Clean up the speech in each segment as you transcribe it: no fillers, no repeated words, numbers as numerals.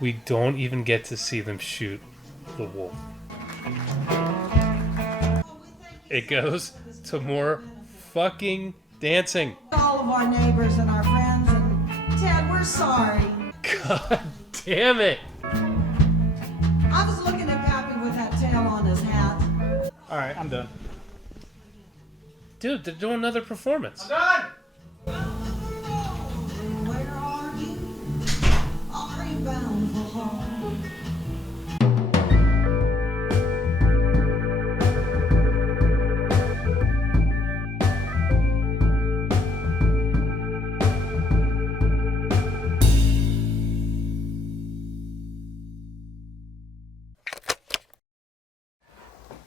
we don't even get to see them shoot the wolf. It goes to more fucking dancing. All of our neighbors and our friends, and Ted, we're sorry. God damn it. I was looking at Pappy with that tail on his hat. All right, I'm done. Dude, they're doing another performance. Done! Where are you? Are you bound for home?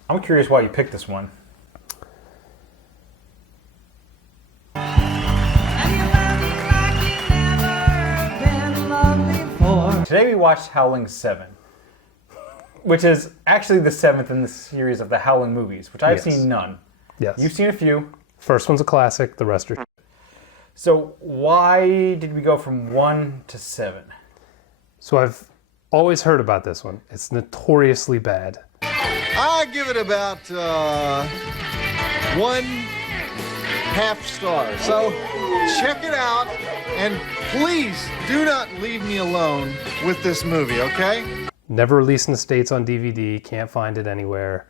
I'm curious why you picked this one. Today we watched Howling 7, which is actually the 7th in the series of the Howling movies, which I've seen none. Yes. You've seen a few. First one's a classic, the rest are... So why did we go from 1 to 7? So I've always heard about this one. It's notoriously bad. I give it about 1.5 star. So check it out, and please do not leave me alone with this movie, okay? Never released in the States on DVD, can't find it anywhere.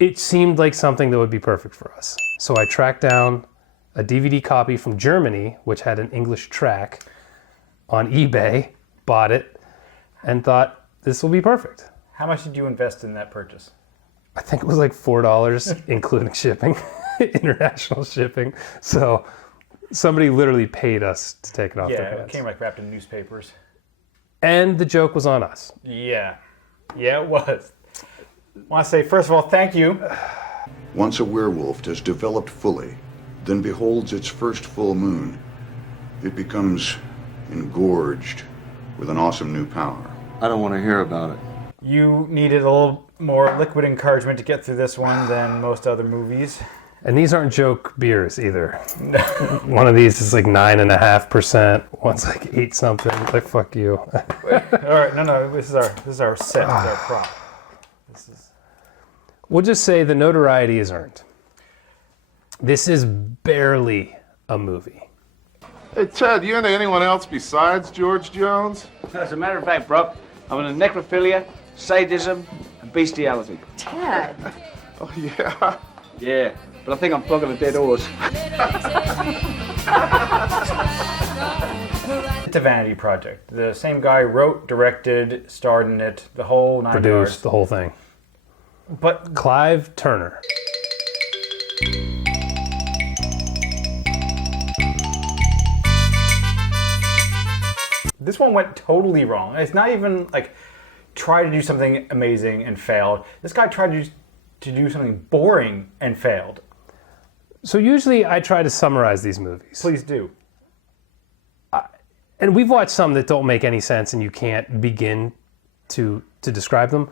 It seemed like something that would be perfect for us. So I tracked down a DVD copy from Germany, which had an English track, on eBay, bought it, and thought, this will be perfect. How much did you invest in that purchase? I think it was like $4, including shipping, international shipping. So somebody literally paid us to take it off their hands. Yeah, it came like wrapped in newspapers. And the joke was on us. Yeah, it was. I want to say, first of all, thank you. Once a werewolf has developed fully, then beholds its first full moon, it becomes engorged with an awesome new power. I don't want to hear about it. You needed a little more liquid encouragement to get through this one than most other movies. And these aren't joke beers either. One of these is like 9.5%. One's like 8 something. Like, fuck you. All right, no, this is our set. This is our prop. We'll just say the notoriety is earned. This is barely a movie. Hey, Ted, you into anyone else besides George Jones? As a matter of fact, Brock, I'm into necrophilia, sadism, and bestiality. Ted. Oh, yeah? Yeah, but I think I'm flogging a dead horse. It's a vanity project. The same guy wrote, directed, starred in it, the whole 9 Produced yards. the whole thing. But Clive Turner. this one went totally wrong. It's not even like try to do something amazing and failed. This guy tried to do something boring and failed. So usually I try to summarize these movies. Please do. And we've watched some that don't make any sense and you can't begin to describe them.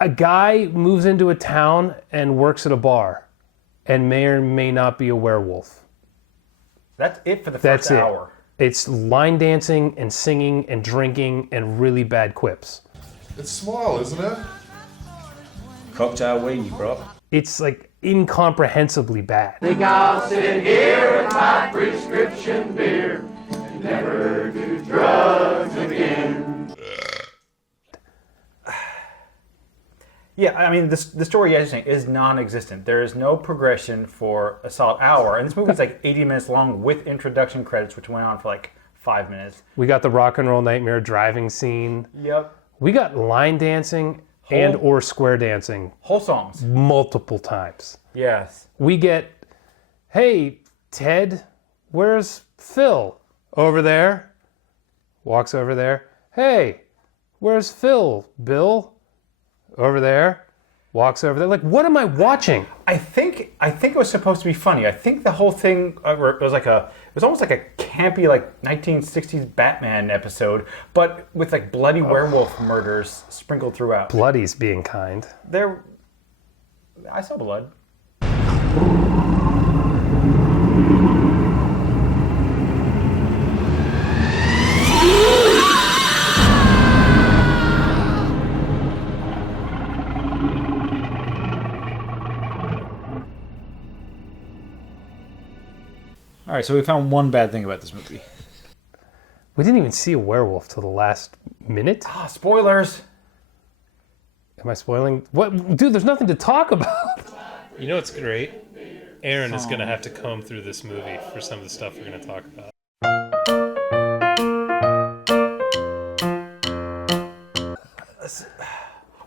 A guy moves into a town and works at a bar and may or may not be a werewolf. That's it for the first hour. It's line dancing and singing and drinking and really bad quips. It's small, isn't it? Cocktail weenie, bro. It's like incomprehensibly bad. Think I'll sit here with my prescription beer and never do drugs again. Yeah, I mean, the story, as you're saying, is non-existent. There is no progression for a solid hour. And this movie's like 80 minutes long with introduction credits, which went on for like 5 minutes. We got the rock and roll nightmare driving scene. Yep. We got line dancing and or square dancing. Whole songs. Multiple times. Yes. We get, hey, Ted, where's Phil? Over there. Walks over there. Hey, where's Phil? Bill? Over there. Walks over there. Like, what am I watching? I think it was supposed to be funny. I think the whole thing was almost like a campy like 1960s Batman episode, but with like bloody werewolf murders sprinkled throughout. Bloody's being kind. I saw blood. right, so we found one bad thing about this movie. We didn't even see a werewolf till the last minute. Ah, spoilers. Am I spoiling? What, dude? There's nothing to talk about. You know what's great? Aaron is going to have to comb through this movie for some of the stuff we're going to talk about.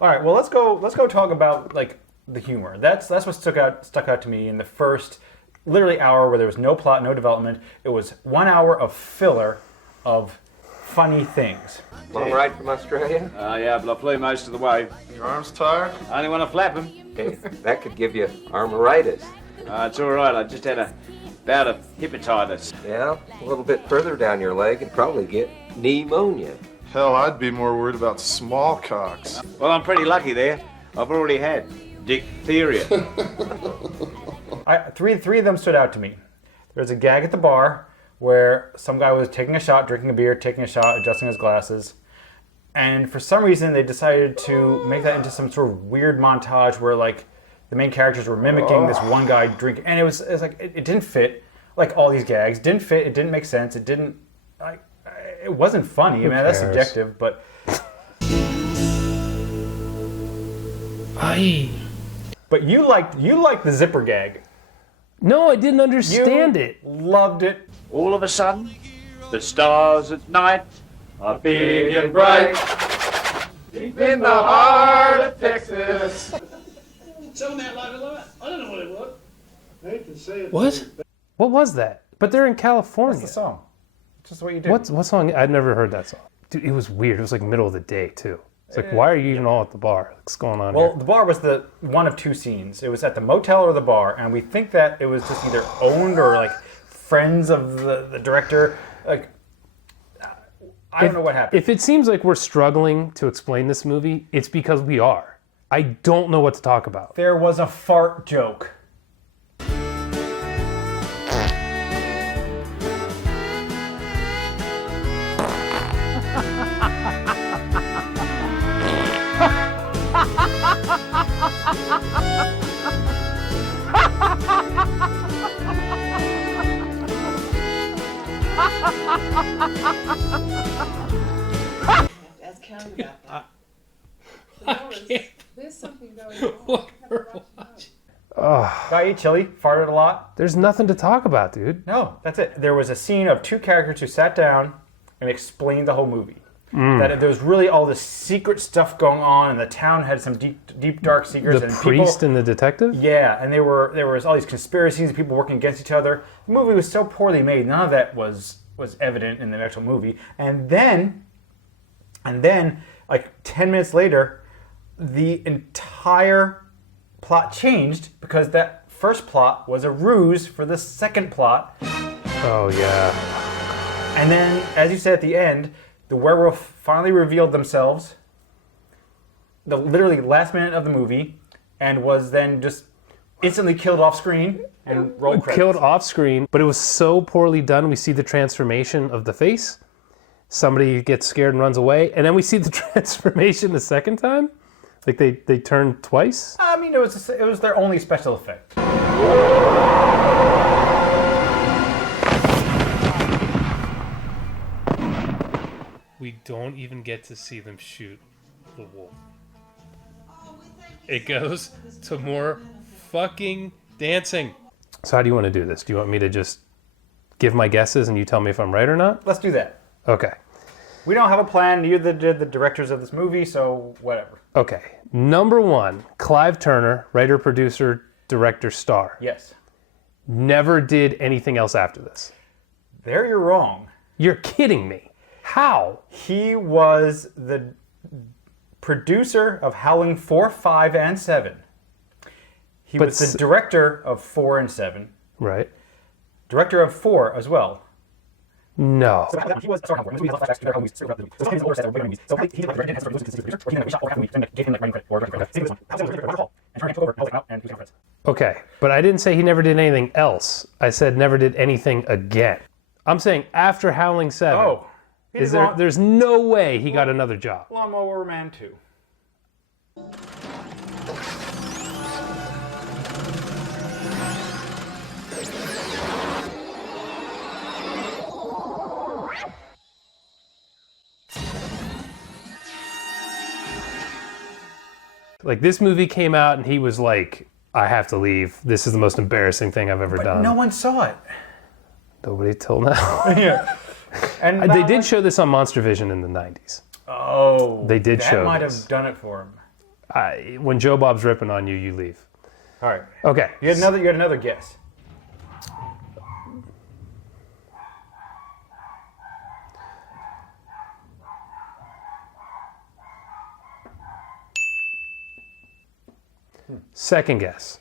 All right, well, let's go talk about like the humor. That's what stuck out to me in the first literally hour where there was no plot, no development. It was 1 hour of filler of funny things. Long ride from Australia? Yeah, but I flew most of the way. Your arms tired? I only want to flap them. Hey, that could give you armoritis. It's all right. I just had a bout of hepatitis. Yeah, a little bit further down your leg and probably get pneumonia. Hell, I'd be more worried about smallcocks. Well, I'm pretty lucky there. I've already had diphtheria. Three of them stood out to me. There was a gag at the bar where some guy was taking a shot, drinking a beer, taking a shot, adjusting his glasses. And for some reason, they decided to make that into some sort of weird montage where, like, the main characters were mimicking this one guy drinking. And it was like, it didn't fit. Like, all these gags didn't fit. It didn't make sense. It didn't, like, it wasn't funny. I mean, that's subjective, but... But you liked the zipper gag. No, I didn't understand it. Loved it. All of a sudden, the stars at night are big and bright. Deep in the heart of Texas. Tell me that like that. I don't know what it was. I hate to say it. What? What was that? But they're in California. That's the song. It's just what you do. What song? I'd never heard that song. Dude, it was weird. It was like middle of the day too. It's like, why are you even all at the bar? What's going on Well, here? the bar was the one of two scenes. It was at the motel or the bar, and we think that it was just either owned or like friends of the director. Like, I don't know what happened. If it seems like we're struggling to explain this movie, it's because we are. I don't know what to talk about. There was a fart joke. That's counting that. There's something going on. Guy ate chili, farted a lot. There's nothing to talk about, dude. No, that's it. There was a scene of two characters who sat down and explained the whole movie. That there was really all this secret stuff going on, and the town had some deep, dark secrets. The and priest and the detective? Yeah, and there was all these conspiracies, people working against each other. The movie was so poorly made, none of that was evident in the actual movie. And then, like 10 minutes later, the entire plot changed because that first plot was a ruse for the second plot. Oh, yeah. And then, as you said at the end, the werewolf finally revealed themselves, the literally last minute of the movie, and was then just instantly killed off screen and rolled credits. Killed off screen, but it was so poorly done. We see the transformation of the face. Somebody gets scared and runs away, and then we see the transformation the second time. Like they turn twice. I mean, it was their only special effect. We don't even get to see them shoot the wolf. It goes to more fucking dancing. So how do you want to do this? Do you want me to just give my guesses and you tell me if I'm right or not? Let's do that. Okay. We don't have a plan. Neither did the directors of this movie, so whatever. Okay. Number one, Clive Turner, writer, producer, director, star. Yes. Never did anything else after this. There you're wrong. You're kidding me. How? He was the producer of Howling 4, 5, and 7. He was the director of 4 and 7. Right. Director of 4 as well. No. He was Okay, but I didn't say he never did anything else. I said never did anything again. I'm saying after Howling 7. Oh. There's no way he got another job. Lawnmower Man 2. Like, this movie came out and he was like, I have to leave. This is the most embarrassing thing I've ever done. No one saw it. Nobody till now. Yeah. And They did show this on Monster Vision in the 90s. Oh. They did show That might this. have done it for him. When Joe Bob's ripping on you, you leave. All right. Okay. You had another guess. Second guess.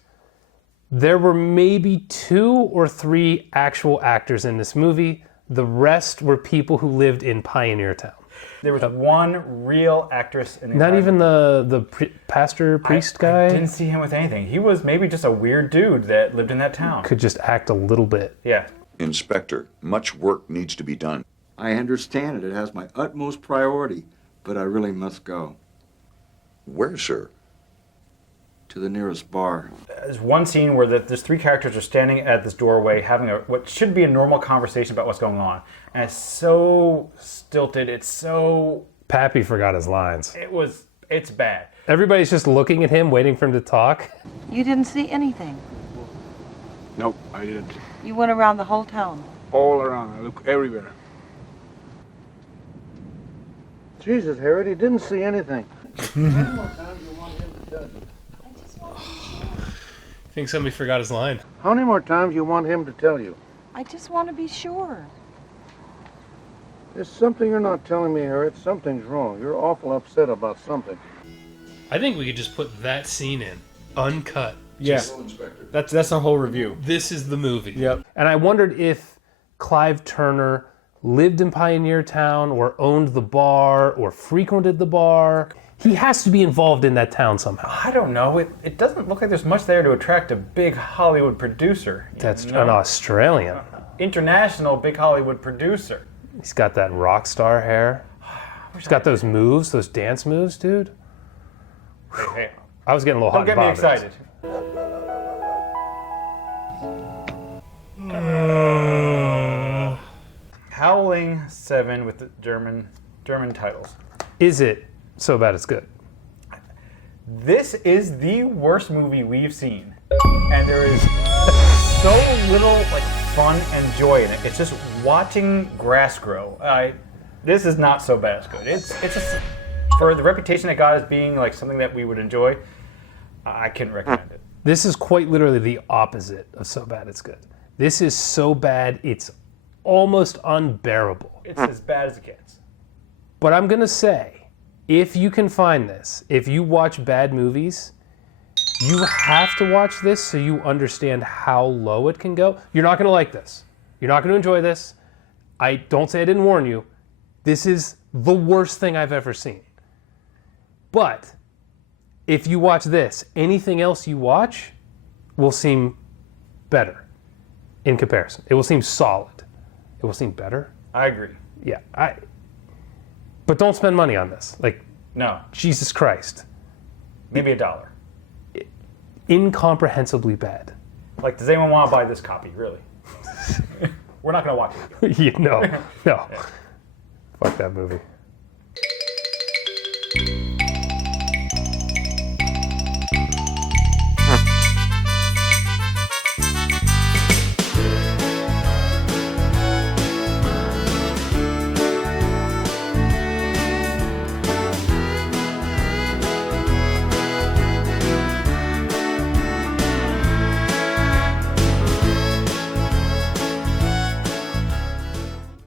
There were maybe 2 or 3 actual actors in this movie. The rest were people who lived in Pioneer Town. There was one real actress in the Not entire even the pastor, priest guy? I didn't see him with anything. He was maybe just a weird dude that lived in that town. Could just act a little bit. Yeah. Inspector, much work needs to be done. I understand it. It has my utmost priority, but I really must go. Where, sir? To the nearest bar. There's one scene where there's 3 characters are standing at this doorway having what should be a normal conversation about what's going on. And it's so stilted. It's so... Pappy forgot his lines. It's bad. Everybody's just looking at him, waiting for him to talk. You didn't see anything. Nope, I didn't. You went around the whole town. All around. I look everywhere. Jesus, Harriet, he didn't see anything. I think somebody forgot his line. How many more times you want him to tell you? I just want to be sure. There's something you're not telling me, Harriet. Something's wrong. You're awful upset about something. I think we could just put that scene in, uncut. Yeah. That's the whole review. This is the movie. Yep. And I wondered if Clive Turner lived in Pioneer Town or owned the bar or frequented the bar. He has to be involved in that town somehow. I don't know. It doesn't look like there's much there to attract a big Hollywood producer. That's an Australian. International big Hollywood producer. He's got that rock star hair. He's got those moves, those dance moves, dude. Hey, I was getting a little hot don't get and me bothered. excited. Howling 7 with the German titles. Is it so bad it's good? This is the worst movie we've seen, and there is so little like fun and joy in it. It's just watching grass grow. This is not so bad it's good. It's just for the reputation it got as being like something that we would enjoy. I couldn't recommend it. This is quite literally the opposite of so bad it's good. This is so bad it's almost unbearable. It's as bad as it gets. But I'm gonna say, if you can find this, if you watch bad movies, you have to watch this so you understand how low it can go. You're not gonna like this. You're not gonna enjoy this. I don't say I didn't warn you. This is the worst thing I've ever seen. But if you watch this, anything else you watch will seem better in comparison. It will seem solid. It will seem better. I agree. Yeah, but don't spend money on this. Like, No, Jesus Christ. maybe $1. Incomprehensibly bad. Like, does anyone want to buy this copy? Really? We're not going to watch it again. No. Fuck that movie.